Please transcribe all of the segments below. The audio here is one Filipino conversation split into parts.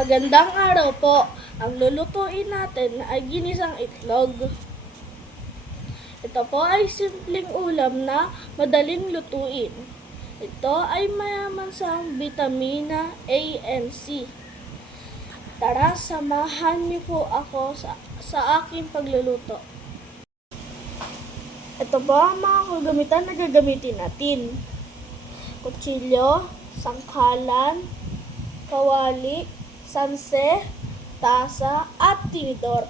Magandang araw po. Ang lulutuin natin ay ginisang itlog. Ito po ay simpleng ulam na madaling lutuin. Ito ay mayaman sa bitamina A and C. Tara, samahan niyo po ako sa aking pagluluto. Ito po ang mga kagamitan na gagamitin natin. Kutsilyo, sangkalan, kawali, sanse, tasa, at tinidor.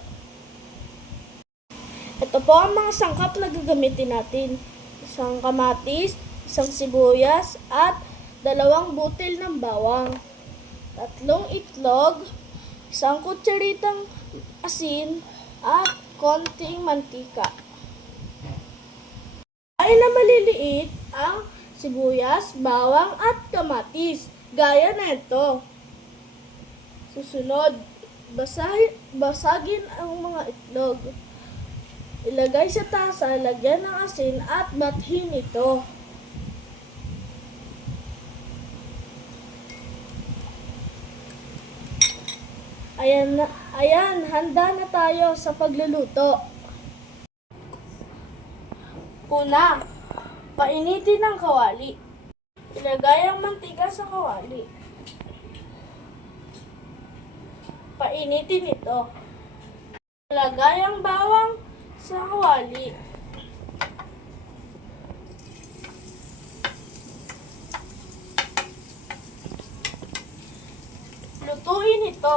Ito po ang mga sangkap na gagamitin natin. Isang kamatis, isang sibuyas, at 2 butil ng bawang. 3 itlog, isang kutsaritang asin, at konting mantika. Ay na maliliit ang sibuyas, bawang, at kamatis. Gaya na ito. Susunod, basagin ang mga itlog. Ilagay sa tasa, lagyan ng asin at bathin ito. Ayan, handa na tayo sa pagluluto. Una, painitin ang kawali. Ilagay ang mantika sa kawali. Painitin ito. Ilagay ang bawang sa kawali. Lutuin ito.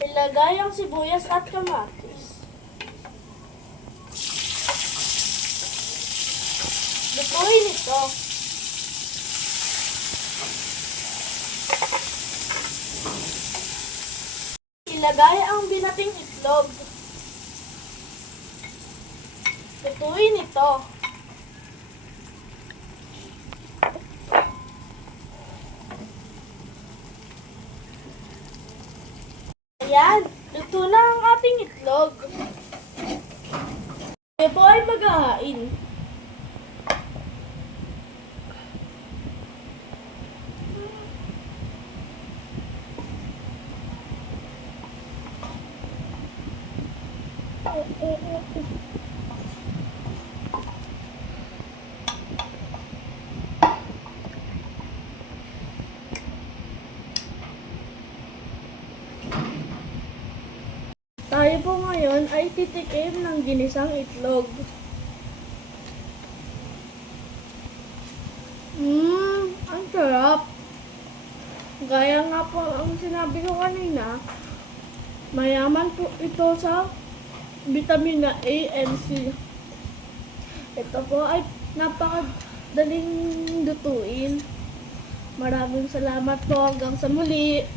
Ilagay ang sibuyas at kamatis. Lutuin ito. Ilagay ang binating itlog. Lutuin ito. Ayan, luto na ang ating itlog. Tayo po ay maghahain. Tayo po ngayon ay titikim ng ginisang itlog. Ang sarap. Gaya nga po ang sinabi ko kanina, mayaman po ito sa vitamina A and C. Ito po ay napakadaling lutuin. Maraming salamat po, hanggang sa muli.